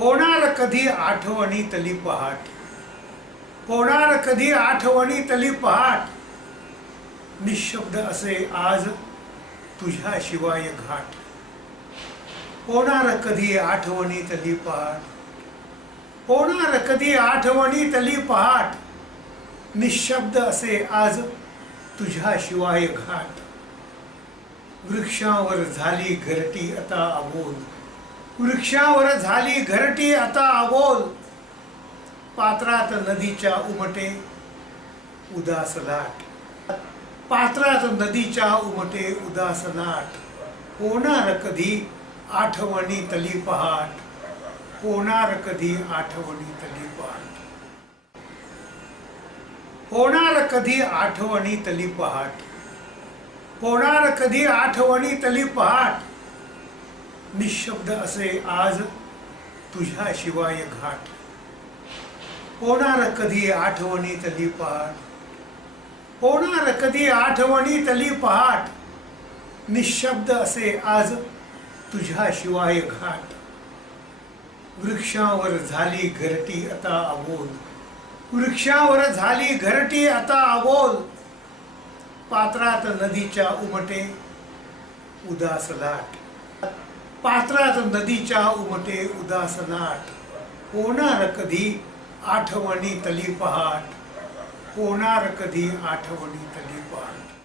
होणार कधी आठवणीतली पहाट, होणार कधी आठवणीतली पहाट, निशब्द असे आज तुझ्याशिवाय घाट. होणार कधी आठवणीतली पहाट, होणार कधी आठवणीतली पहाट, निशब्द असे आज तुझ्याशिवाय घाट. वृक्षावर झाली घरटी आता अबोल, वृक्षावर झाली घरटी आता अबोल, पात्रात नदीच्या उमटे उदास लाट, पात्रात नदीच्या उमटे उदास लाट. होणार कधी आठवणीतली पहाट, होणार कधी आठवणीतली पहाट, होणार कधी आठवणीतली पहाट, होणार कधी आठवणीतली पहाट, निशब्द असे आज तुझ्याशिवाय घाट. होणार कधी आठवणीतली पहाट, होणार कधी आठवणीतली पहाट, निशब्द असे आज तुझ्याशिवाय घाट. वृक्षावर झाली घरटी आता अबोल, वृक्षावर झाली घरटी आता अबोल, पात्रात नदीच्या उमटे उदास लाट, पात्रात नदीच्या उमटे उदास लाट. होणार कधी आठवणीतली पहाट, होणार कधी आठवणीतली पहाट.